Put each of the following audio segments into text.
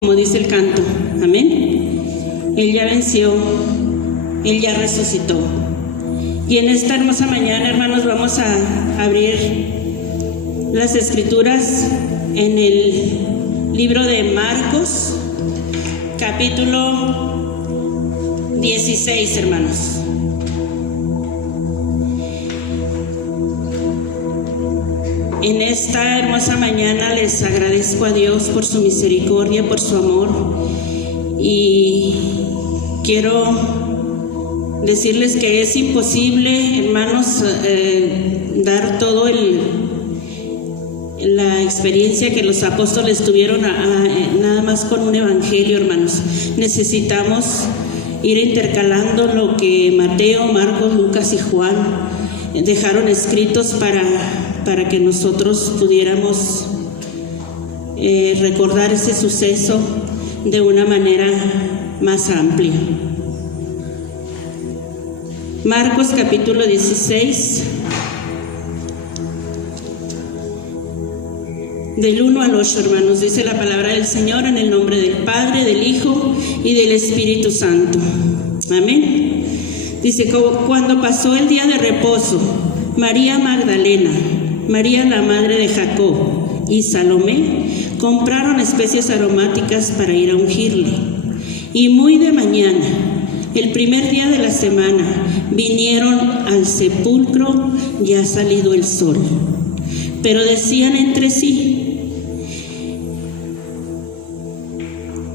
Como dice el canto, amén. Él ya venció, Él ya resucitó. Y en esta hermosa mañana, hermanos, vamos a abrir las escrituras en el libro de Marcos, capítulo 16, hermanos. En esta hermosa mañana les agradezco a Dios por su misericordia, por su amor, y quiero decirles que es imposible, hermanos, dar todo la experiencia que los apóstoles tuvieron nada más con un evangelio, hermanos. Necesitamos ir intercalando lo que Mateo, Marcos, Lucas y Juan dejaron escritos para que nosotros pudiéramos recordar ese suceso de una manera más amplia. Marcos capítulo 16, del 1 al 8, hermanos, dice la palabra del Señor en el nombre del Padre, del Hijo y del Espíritu Santo. Amén. Dice: cuando pasó el día de reposo, María Magdalena, María la madre de Jacob y Salomé compraron especias aromáticas para ir a ungirle. Y muy de mañana, el primer día de la semana, vinieron al sepulcro ya salido el sol. Pero decían entre sí: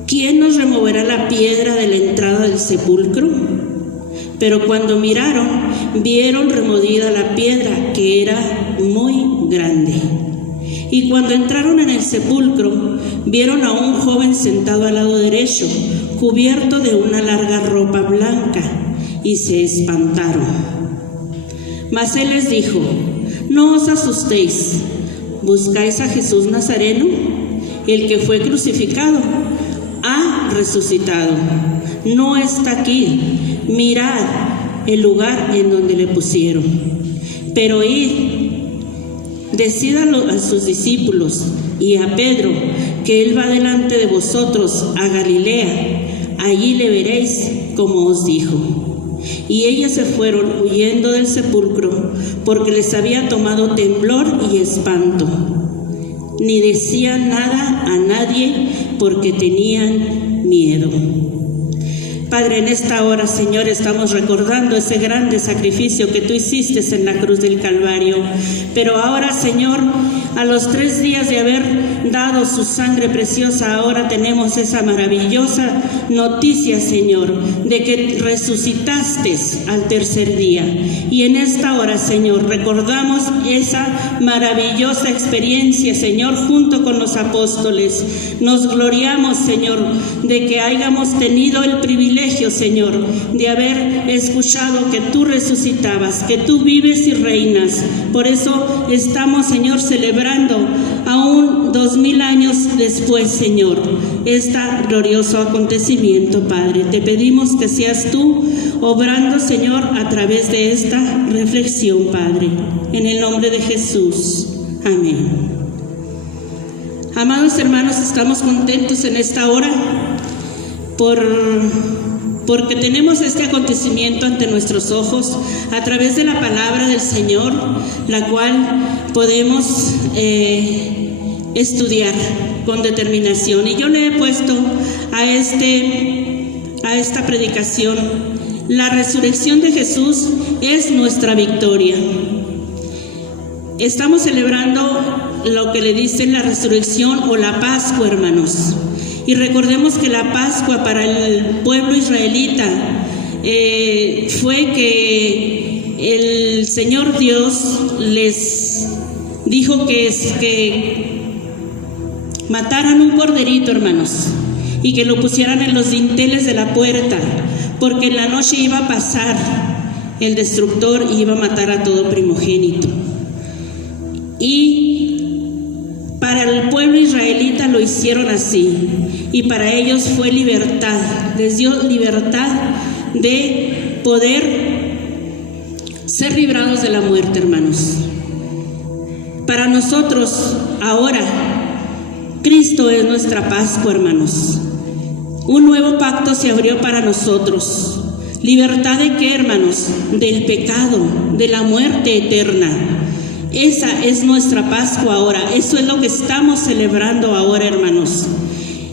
¿quién nos removerá la piedra de la entrada del sepulcro? Pero cuando miraron, vieron removida la piedra, que era muy grande. Y cuando entraron en el sepulcro, vieron a un joven sentado al lado derecho, cubierto de una larga ropa blanca, y se espantaron. Mas él les dijo: no os asustéis, ¿buscáis a Jesús Nazareno? El que fue crucificado ha resucitado, no está aquí. Mirad el lugar en donde le pusieron. Pero id, decid a sus discípulos y a Pedro que él va delante de vosotros a Galilea, allí le veréis como os dijo. Y ellas se fueron huyendo del sepulcro, porque les había tomado temblor y espanto. Ni decían nada a nadie, porque tenían miedo. Padre, en esta hora, Señor, estamos recordando ese grande sacrificio que tú hiciste en la cruz del Calvario. Pero ahora, Señor, a los 3 días de haber dado su sangre preciosa, ahora tenemos esa maravillosa noticia, Señor, de que resucitaste al tercer día. Y en esta hora, Señor, recordamos esa maravillosa experiencia, Señor, junto con los apóstoles. Nos gloriamos, Señor, de que hayamos tenido el privilegio, Señor, de haber escuchado que tú resucitabas, que tú vives y reinas. Por eso estamos, Señor, celebrando aún 2000 años después, Señor, este glorioso acontecimiento, Padre. Te pedimos que seas tú obrando, Señor, a través de esta reflexión, Padre, en el nombre de Jesús. Amén. Amados hermanos, estamos contentos en esta hora porque tenemos este acontecimiento ante nuestros ojos a través de la palabra del Señor, la cual podemos estudiar con determinación. Y yo le he puesto a esta predicación: la resurrección de Jesús es nuestra victoria. Estamos celebrando lo que le dicen la resurrección o la Pascua, hermanos. Y recordemos que la Pascua para el pueblo israelita fue que el Señor Dios les dijo que mataran un corderito, hermanos, y que lo pusieran en los dinteles de la puerta, porque en la noche iba a pasar el destructor y iba a matar a todo primogénito. Y para el pueblo israelita lo hicieron así, y para ellos fue libertad. Les dio libertad de poder ser librados de la muerte, hermanos. Para nosotros ahora Cristo es nuestra Pascua, hermanos. Un nuevo pacto se abrió para nosotros. ¿Libertad de qué, hermanos? Del pecado, de la muerte eterna. Esa es nuestra Pascua ahora. Eso es lo que estamos celebrando ahora, hermanos.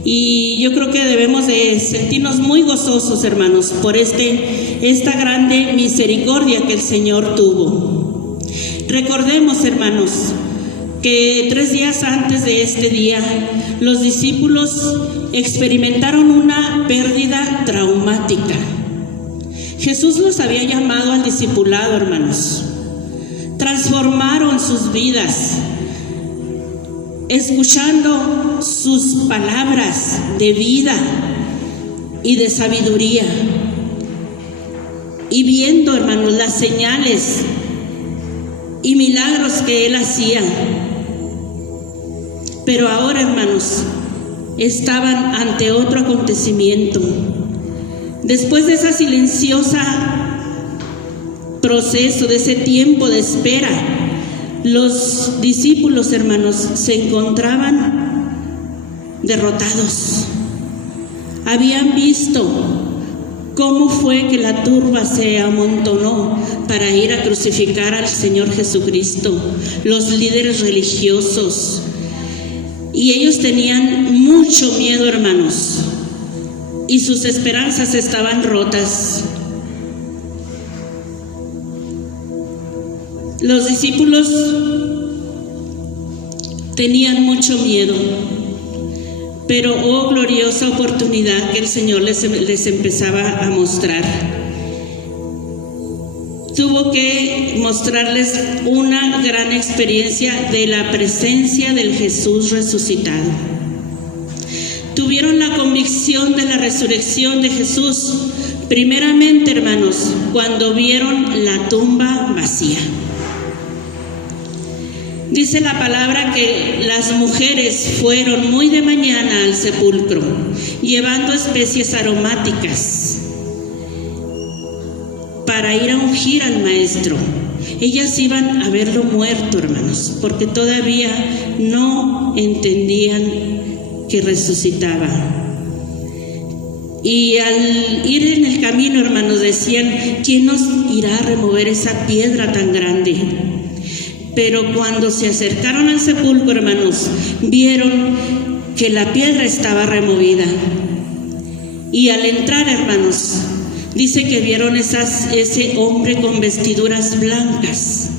Y yo creo que debemos de sentirnos muy gozosos, hermanos, por esta grande misericordia que el Señor tuvo. Recordemos, hermanos, que 3 días antes de este día, los discípulos experimentaron una pérdida traumática. Jesús los había llamado al discipulado, hermanos. Transformaron sus vidas, escuchando sus palabras de vida y de sabiduría, y viendo, hermanos, las señales y milagros que Él hacía. Pero ahora, hermanos, estaban ante otro acontecimiento. Después de esa silenciosa proceso, de ese tiempo de espera, los discípulos, hermanos, se encontraban derrotados. Habían visto cómo fue que la turba se amontonó para ir a crucificar al Señor Jesucristo, los líderes religiosos. Y ellos tenían mucho miedo, hermanos, y sus esperanzas estaban rotas. Los discípulos tenían mucho miedo, pero oh gloriosa oportunidad que el Señor les empezaba a mostrar. Tuvo que mostrarles una gran experiencia de la presencia del Jesús resucitado. Tuvieron la convicción de la resurrección de Jesús, primeramente, hermanos, cuando vieron la tumba vacía. Dice la palabra que las mujeres fueron muy de mañana al sepulcro, llevando especies aromáticas para ir a ungir al Maestro. Ellas iban a verlo muerto, hermanos, porque todavía no entendían que resucitaba. Y al ir en el camino, hermanos, decían: ¿quién nos irá a remover esa piedra tan grande? Pero cuando se acercaron al sepulcro, hermanos, vieron que la piedra estaba removida. Y al entrar, hermanos, dice que vieron ese hombre con vestiduras blancas.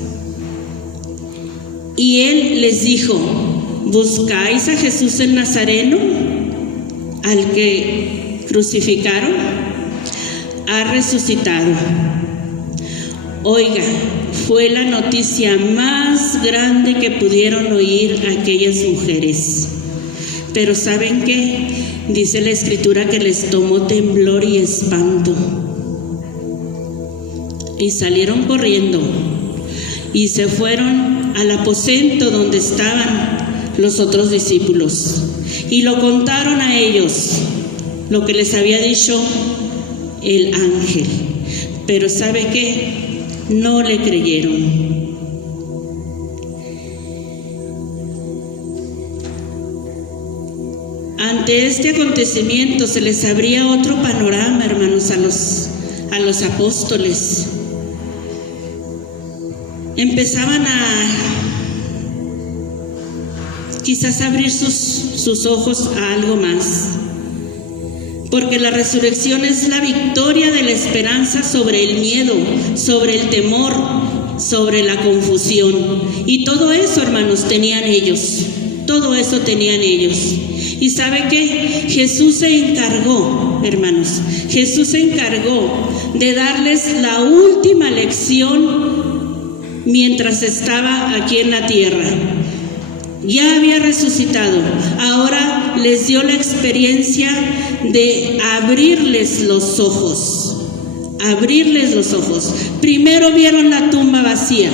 Y él les dijo: ¿buscáis a Jesús el Nazareno, al que crucificaron? Ha resucitado. Oiga, fue la noticia más grande que pudieron oír aquellas mujeres. Pero ¿saben qué? Dice la Escritura que les tomó temblor y espanto. Y salieron corriendo y se fueron al aposento donde estaban los otros discípulos. Y lo contaron a ellos, lo que les había dicho el ángel. Pero ¿sabe qué? No le creyeron. Ante este acontecimiento se les abría otro panorama, hermanos, a los apóstoles. Empezaban a quizás abrir sus ojos a algo más, porque la resurrección es la victoria de la esperanza sobre el miedo, sobre el temor, sobre la confusión. Y todo eso, hermanos, tenían ellos. Todo eso tenían ellos. ¿Y sabe qué? Jesús se encargó, hermanos, Jesús se encargó de darles la última lección mientras estaba aquí en la tierra. Ya había resucitado, ahora les dio la experiencia de abrirles los ojos. Abrirles los ojos. Primero vieron la tumba vacía,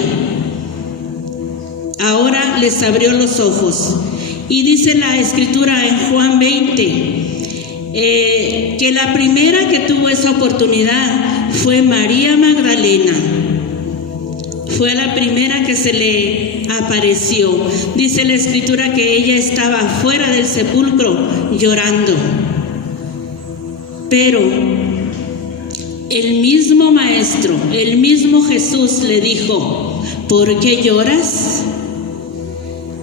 ahora les abrió los ojos. Y dice la Escritura en Juan 20 que la primera que tuvo esa oportunidad fue María Magdalena. fue la primera que se le apareció. Dice la Escritura que ella estaba fuera del sepulcro llorando. Pero el mismo Maestro, el mismo Jesús le dijo: ¿por qué lloras?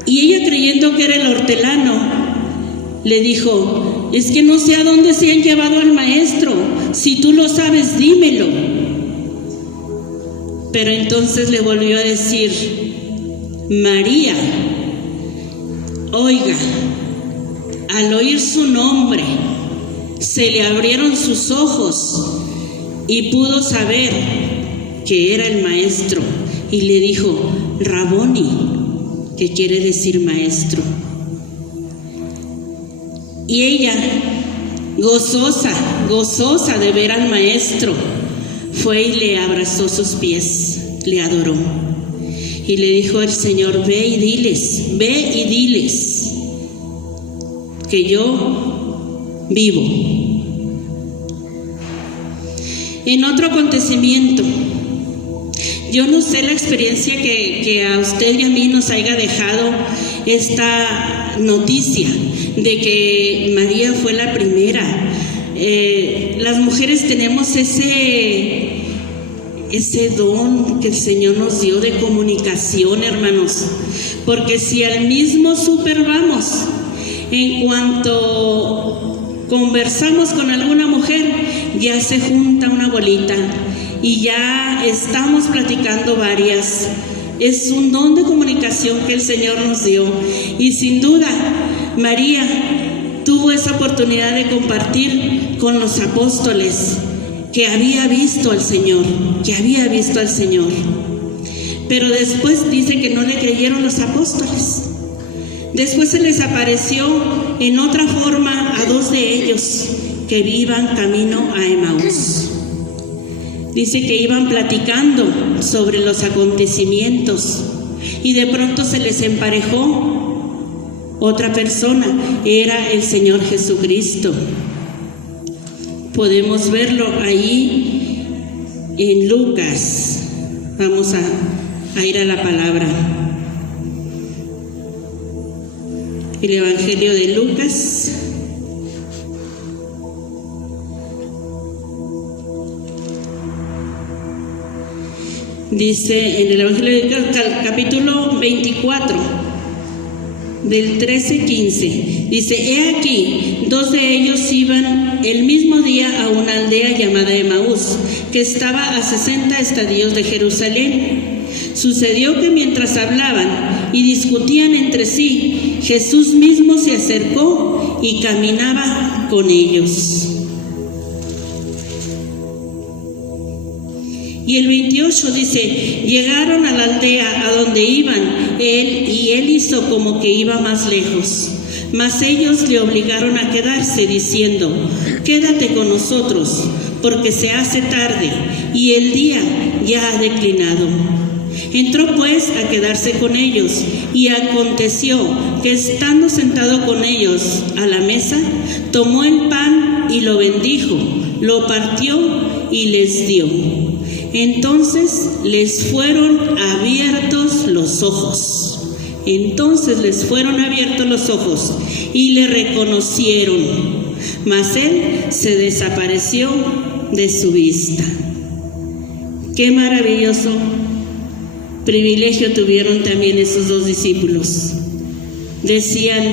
Y ella, creyendo que era el hortelano, le dijo: es que no sé a dónde se han llevado al Maestro. Si tú lo sabes, dímelo. Pero entonces le volvió a decir: María. Oiga, al oír su nombre, se le abrieron sus ojos y pudo saber que era el Maestro. Y le dijo: Raboni, que quiere decir maestro. Y ella, gozosa de ver al Maestro, fue y le abrazó sus pies, le adoró. Y le dijo al Señor: ve y diles que yo vivo. En otro acontecimiento, yo no sé la experiencia que a usted y a mí nos haya dejado esta noticia de que María fue la primera. Las mujeres tenemos ese don que el Señor nos dio de comunicación, hermanos, porque si al mismo súper vamos, en cuanto conversamos con alguna mujer, ya se junta una bolita y ya estamos platicando varias. Es un don de comunicación que el Señor nos dio, y sin duda María tuvo esa oportunidad de compartir con los apóstoles que había visto al Señor, pero después dice que no le creyeron los apóstoles. Después se les apareció en otra forma a 2 de ellos que iban camino a Emaús. Dice que iban platicando sobre los acontecimientos y de pronto se les emparejó otra persona, era el Señor Jesucristo. Podemos verlo ahí en Lucas. Vamos a ir a la palabra. El Evangelio de Lucas. Dice en el Evangelio de Lucas, capítulo 24, del 13-15, dice: he aquí, 2 de ellos iban el mismo día a una aldea llamada Emaús, que estaba a 60 estadios de Jerusalén. Sucedió que mientras hablaban y discutían entre sí, Jesús mismo se acercó y caminaba con ellos. Y el 28 dice: llegaron a la aldea a donde iban él hizo como que iba más lejos. Mas ellos le obligaron a quedarse, diciendo: quédate con nosotros, porque se hace tarde y el día ya ha declinado. Entró pues a quedarse con ellos, y aconteció que estando sentado con ellos a la mesa, tomó el pan y lo bendijo, lo partió y les dio. Entonces les fueron abiertos los ojos. Y le reconocieron, mas él se desapareció de su vista. Qué maravilloso privilegio tuvieron también esos 2 discípulos. Decían: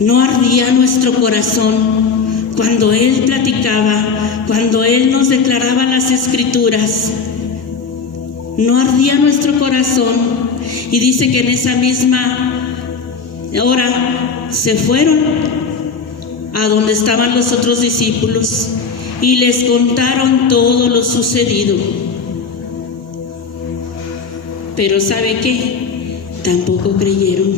¿no ardía nuestro corazón cuando él platicaba, cuando él nos declaraba las Escrituras? No ardía nuestro corazón. Y dice que en esa misma hora se fueron a donde estaban los otros discípulos y les contaron todo lo sucedido. Pero ¿sabe qué? Tampoco creyeron.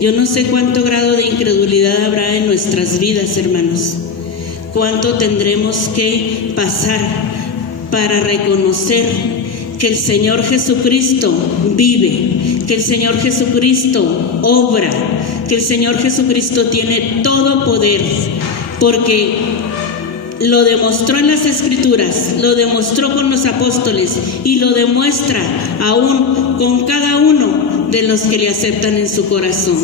Yo no sé cuánto grado de incredulidad habrá en nuestras vidas, hermanos. Cuánto tendremos que pasar para reconocer que el Señor Jesucristo vive, que el Señor Jesucristo obra, que el Señor Jesucristo tiene todo poder, porque lo demostró en las Escrituras, lo demostró con los apóstoles y lo demuestra aún con cada uno de los que le aceptan en su corazón.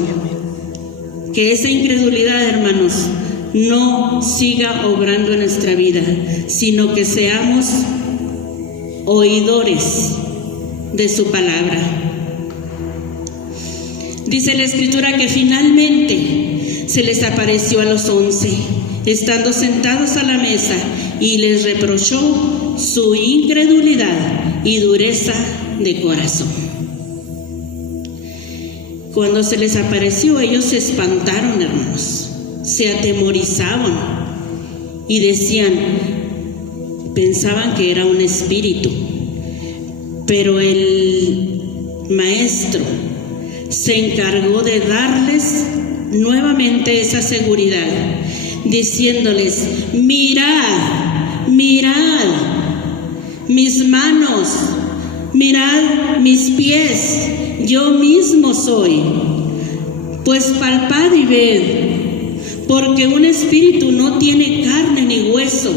Que esa incredulidad, hermanos, no siga obrando en nuestra vida, sino que seamos oidores de su palabra. Dice la Escritura que finalmente se les apareció a los 11, estando sentados a la mesa, y les reprochó su incredulidad y dureza de corazón. Cuando se les apareció, ellos se espantaron, hermanos, se atemorizaban y decían, pensaban que era un espíritu, pero el maestro se encargó de darles nuevamente esa seguridad, diciéndoles, mirad, mirad mis manos, mirad mis pies, yo mismo soy, pues palpad y ved, porque un espíritu no tiene carne ni hueso,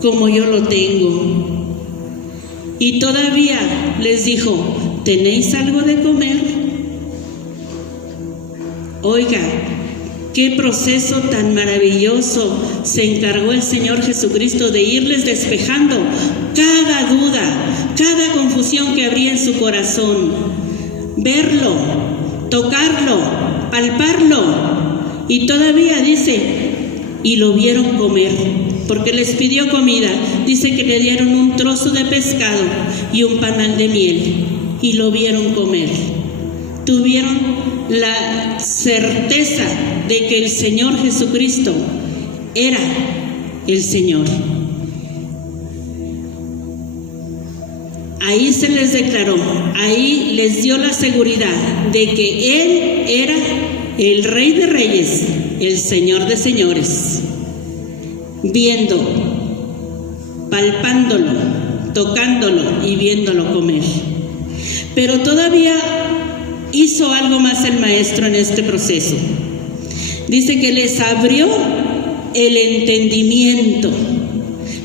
como yo lo tengo. Y todavía les dijo, ¿tenéis algo de comer? Oiga, qué proceso tan maravilloso se encargó el Señor Jesucristo de irles despejando cada duda, cada confusión que habría en su corazón. Verlo, tocarlo, palparlo. Y todavía dice, y lo vieron comer, porque les pidió comida. Dice que le dieron un trozo de pescado y un panal de miel, y lo vieron comer. Tuvieron la certeza de que el Señor Jesucristo era el Señor. Ahí se les declaró, ahí les dio la seguridad de que Él era el Rey de Reyes, el Señor de Señores, viendo, palpándolo, tocándolo y viéndolo comer. Pero todavía hizo algo más el maestro en este proceso. Dice que les abrió el entendimiento,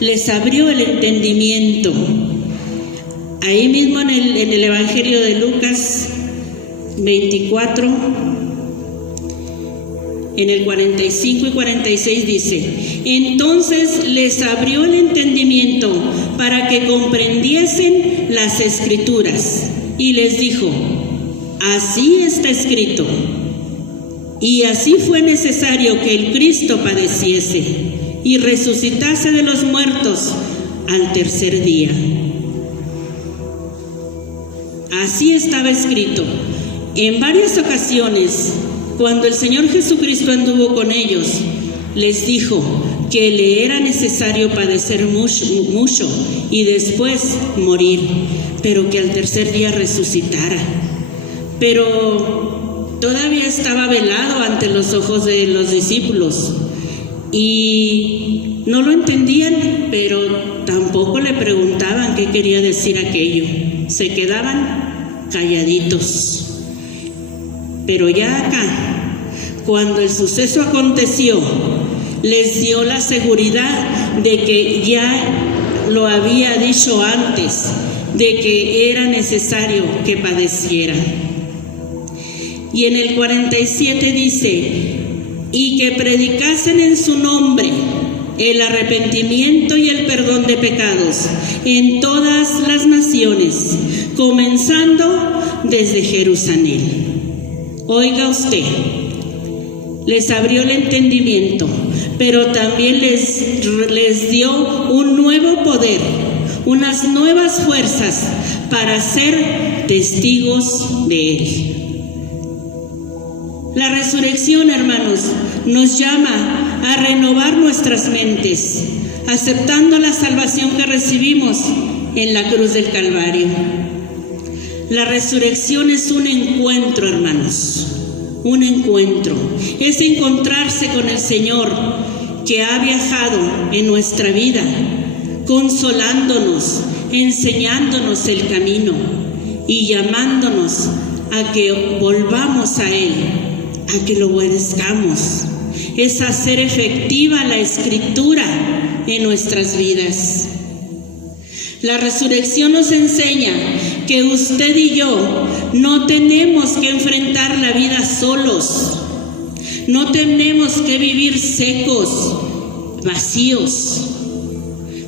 les abrió el entendimiento. Ahí mismo en el Evangelio de Lucas 24, en el 45 y 46 dice, entonces les abrió el entendimiento para que comprendiesen las Escrituras, y les dijo, así está escrito, y así fue necesario que el Cristo padeciese y resucitase de los muertos al tercer día. Así estaba escrito. En varias ocasiones, cuando el Señor Jesucristo anduvo con ellos, les dijo que le era necesario padecer mucho y después morir, pero que al tercer día resucitara. Pero todavía estaba velado ante los ojos de los discípulos y no lo entendían, pero tampoco le preguntaban qué quería decir aquello. Se quedaban calladitos. Pero ya acá, cuando el suceso aconteció, les dio la seguridad de que ya lo había dicho antes, de que era necesario que padeciera. Y en el 47 dice, y que predicasen en su nombre el arrepentimiento y el perdón de pecados en todas las naciones, comenzando desde Jerusalén. Oiga usted, les abrió el entendimiento, pero también les dio un nuevo poder, unas nuevas fuerzas para ser testigos de Él. La resurrección, hermanos, nos llama a renovar nuestras mentes, aceptando la salvación que recibimos en la cruz del Calvario. La resurrección es un encuentro, hermanos, un encuentro. Es encontrarse con el Señor que ha viajado en nuestra vida, consolándonos, enseñándonos el camino y llamándonos a que volvamos a Él, a que lo obedezcamos. es hacer efectiva la Escritura en nuestras vidas. La resurrección nos enseña que usted y yo no tenemos que enfrentar la vida solos, no tenemos que vivir secos, vacíos,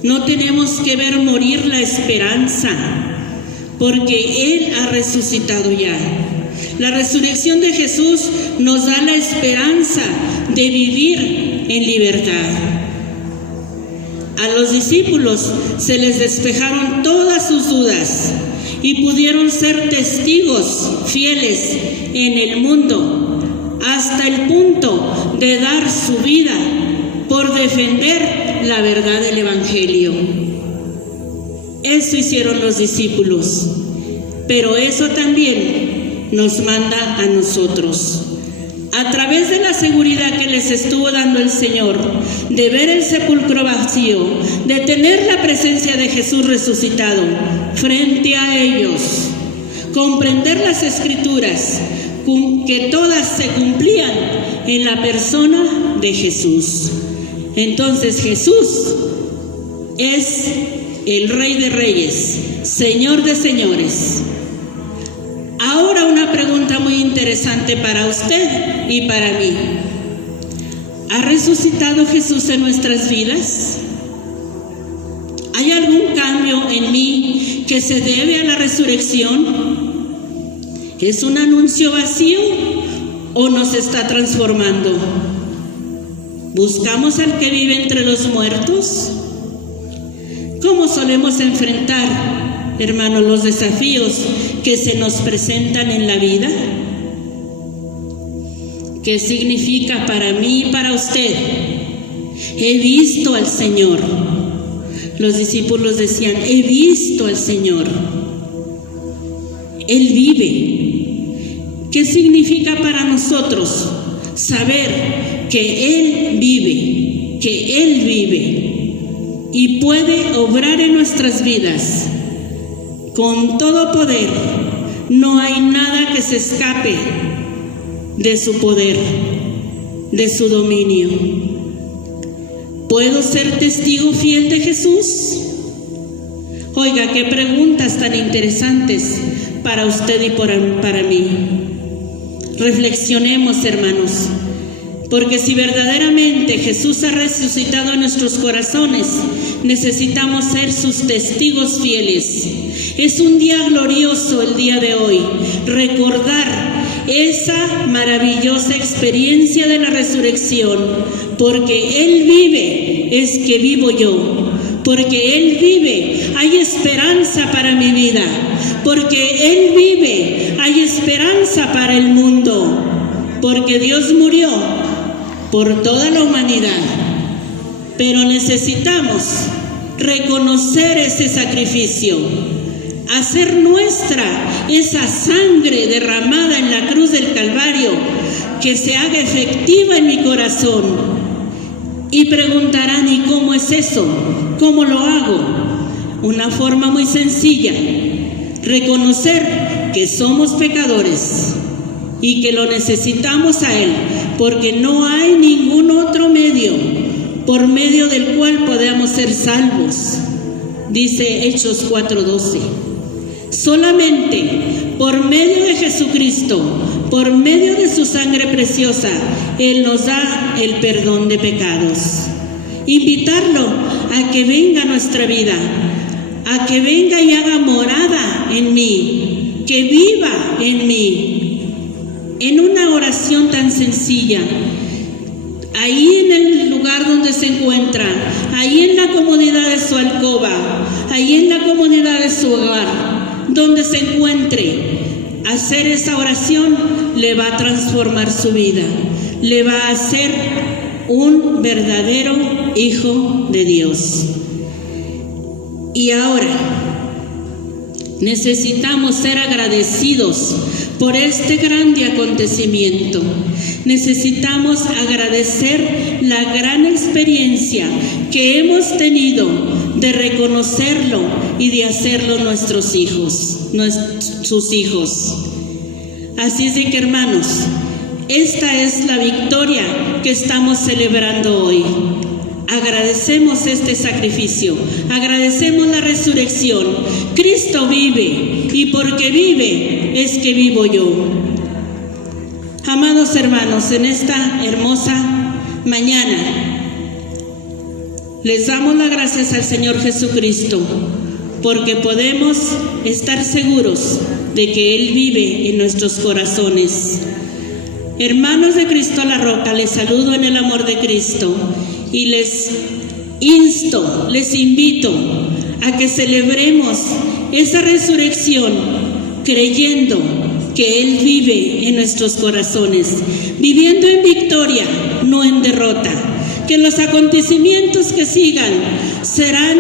no tenemos que ver morir la esperanza, porque Él ha resucitado ya. La resurrección de Jesús nos da la esperanza de vivir en libertad. A los discípulos se les despejaron todas sus dudas y pudieron ser testigos fieles en el mundo hasta el punto de dar su vida por defender la verdad del Evangelio. Eso hicieron los discípulos, pero eso también nos manda a nosotros. A través de la seguridad que les estuvo dando el Señor, de ver el sepulcro vacío, de tener la presencia de Jesús resucitado frente a ellos, comprender las Escrituras, que todas se cumplían en la persona de Jesús. Entonces Jesús es el Rey de Reyes, Señor de Señores. Ahora una pregunta muy interesante para usted y para mí. ¿Ha resucitado Jesús en nuestras vidas? ¿Hay algún cambio en mí que se debe a la resurrección? ¿Es un anuncio vacío o nos está transformando? ¿Buscamos al que vive entre los muertos? ¿Cómo solemos enfrentar, hermanos, los desafíos que se nos presentan en la vida? ¿Qué significa para mí y para usted? He visto al Señor. Los discípulos decían, he visto al Señor. Él vive. ¿Qué significa para nosotros saber que Él vive, que Él vive y puede obrar en nuestras vidas con todo poder? No hay nada que se escape de su poder, de su dominio. ¿Puedo ser testigo fiel de Jesús? Oiga, qué preguntas tan interesantes para usted y para mí. Reflexionemos, hermanos, porque si verdaderamente Jesús ha resucitado en nuestros corazones, necesitamos ser sus testigos fieles. Es un día glorioso el día de hoy, recordar esa maravillosa experiencia de la resurrección, porque Él vive, es que vivo yo. Porque Él vive, hay esperanza para mi vida. Porque Él vive, hay esperanza para el mundo. Porque Dios murió por toda la humanidad. Pero necesitamos reconocer ese sacrificio, hacer nuestra esa sangre derramada en la cruz del Calvario, que se haga efectiva en mi corazón. Y preguntarán, ¿y cómo es eso? ¿Cómo lo hago? Una forma muy sencilla: reconocer que somos pecadores y que lo necesitamos a Él, porque no hay ningún otro medio por medio del cual podamos ser salvos. Dice Hechos 4:12. Solamente por medio de Jesucristo, por medio de su sangre preciosa, Él nos da el perdón de pecados. Invitarlo a que venga a nuestra vida, a que venga y haga morada en mí, que viva en mí, en una oración tan sencilla. Ahí en el lugar donde se encuentra, ahí en la comodidad de su alcoba, ahí en la comodidad de su hogar, donde se encuentre, hacer esa oración le va a transformar su vida, le va a hacer un verdadero hijo de Dios. Y ahora necesitamos ser agradecidos por este grande acontecimiento. Necesitamos agradecer la gran experiencia que hemos tenido de reconocerlo y de hacerlo nuestros hijos, sus hijos. Así es de que, hermanos, esta es la victoria que estamos celebrando hoy. Agradecemos este sacrificio, agradecemos la resurrección. Cristo vive, y porque vive es que vivo yo. Amados hermanos, en esta hermosa mañana les damos las gracias al Señor Jesucristo, porque podemos estar seguros de que Él vive en nuestros corazones. Hermanos de Cristo la Roca, les saludo en el amor de Cristo y les invito a que celebremos esa resurrección creyendo que Él vive en nuestros corazones, viviendo en victoria, no en derrota. Que los acontecimientos que sigan serán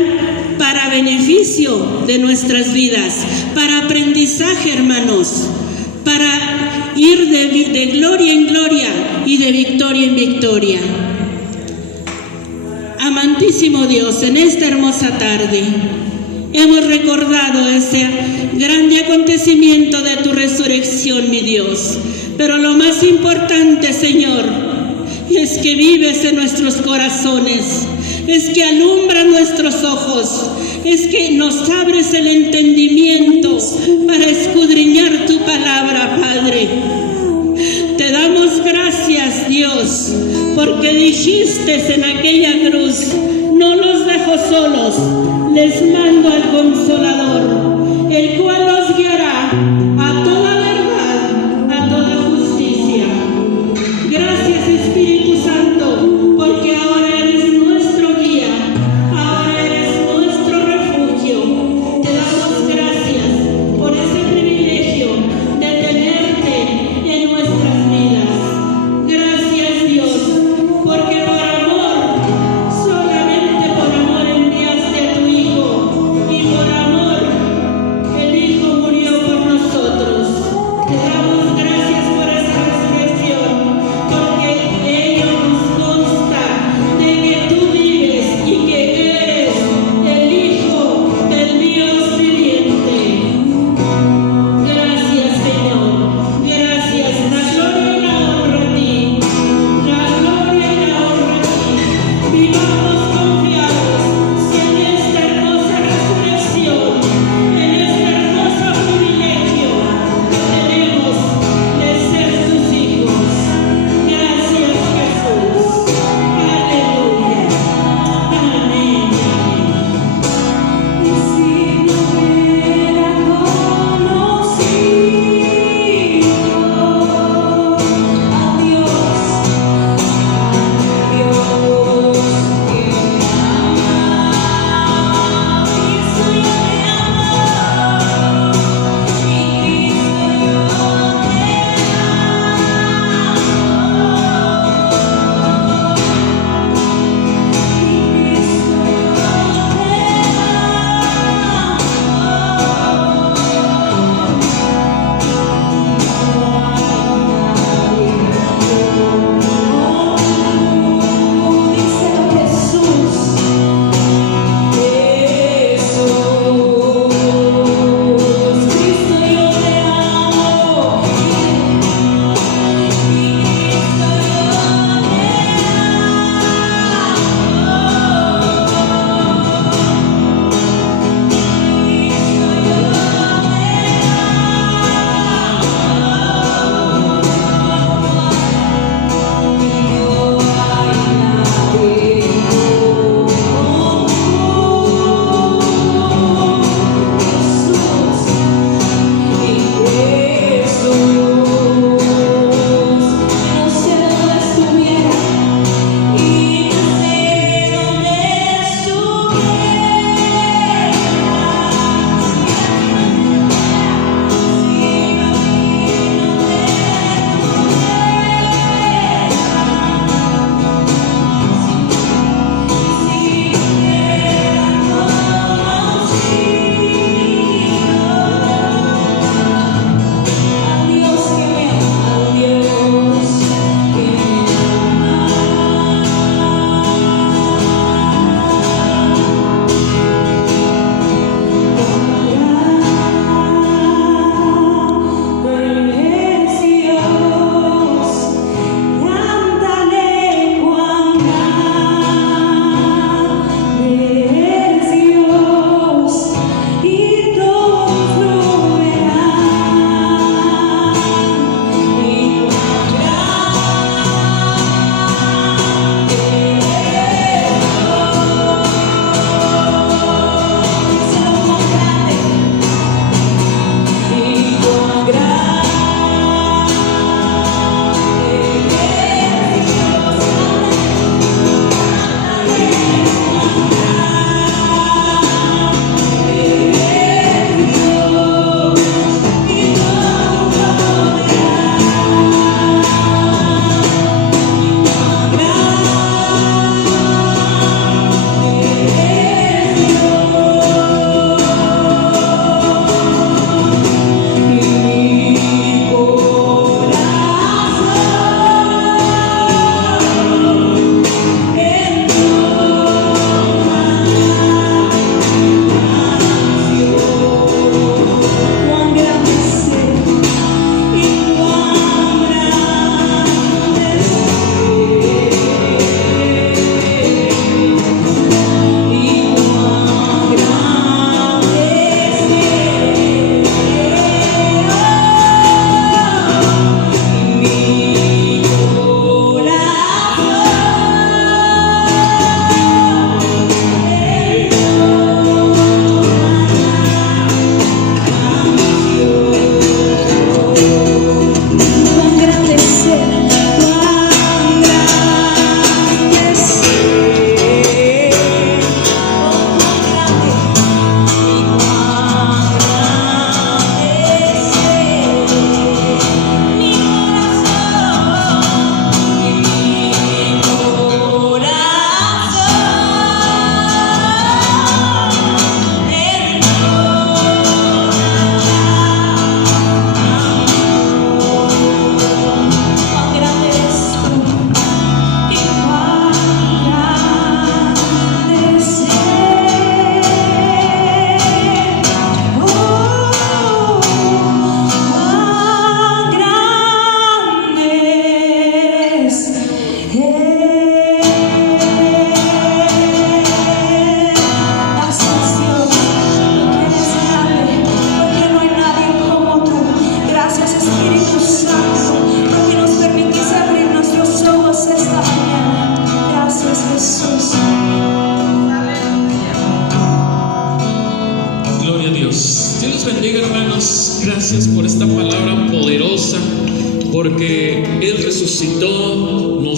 para beneficio de nuestras vidas, para aprendizaje, hermanos, para ir de gloria en gloria y de victoria en victoria. Amantísimo Dios, en esta hermosa tarde hemos recordado ese grande acontecimiento de tu resurrección, mi Dios. Pero lo más importante, Señor, es que vives en nuestros corazones, es que alumbras nuestros ojos, es que nos abres el entendimiento para escudriñar tu palabra, Padre. Te damos gracias, Dios, porque dijiste en aquella cruz: no los dejo solos, les mando al Consolador, el cual los guiará a toda verdad, a toda justicia. Gracias, Espíritu Santo, porque ahora eres nuestro guía, ahora eres nuestro refugio. Te damos gracias por ese privilegio de tenerte en nuestras vidas. Gracias, Dios, porque por amor, solamente por amor enviaste a tu Hijo, y por amor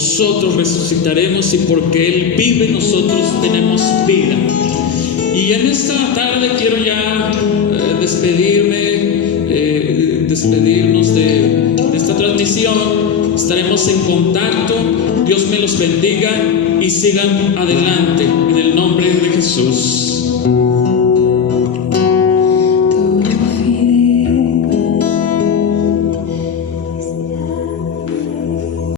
nosotros resucitaremos y porque Él vive, nosotros tenemos vida. Y en esta tarde quiero ya despedirnos de esta transmisión. Estaremos en contacto. Dios me los bendiga y sigan adelante en el nombre de Jesús.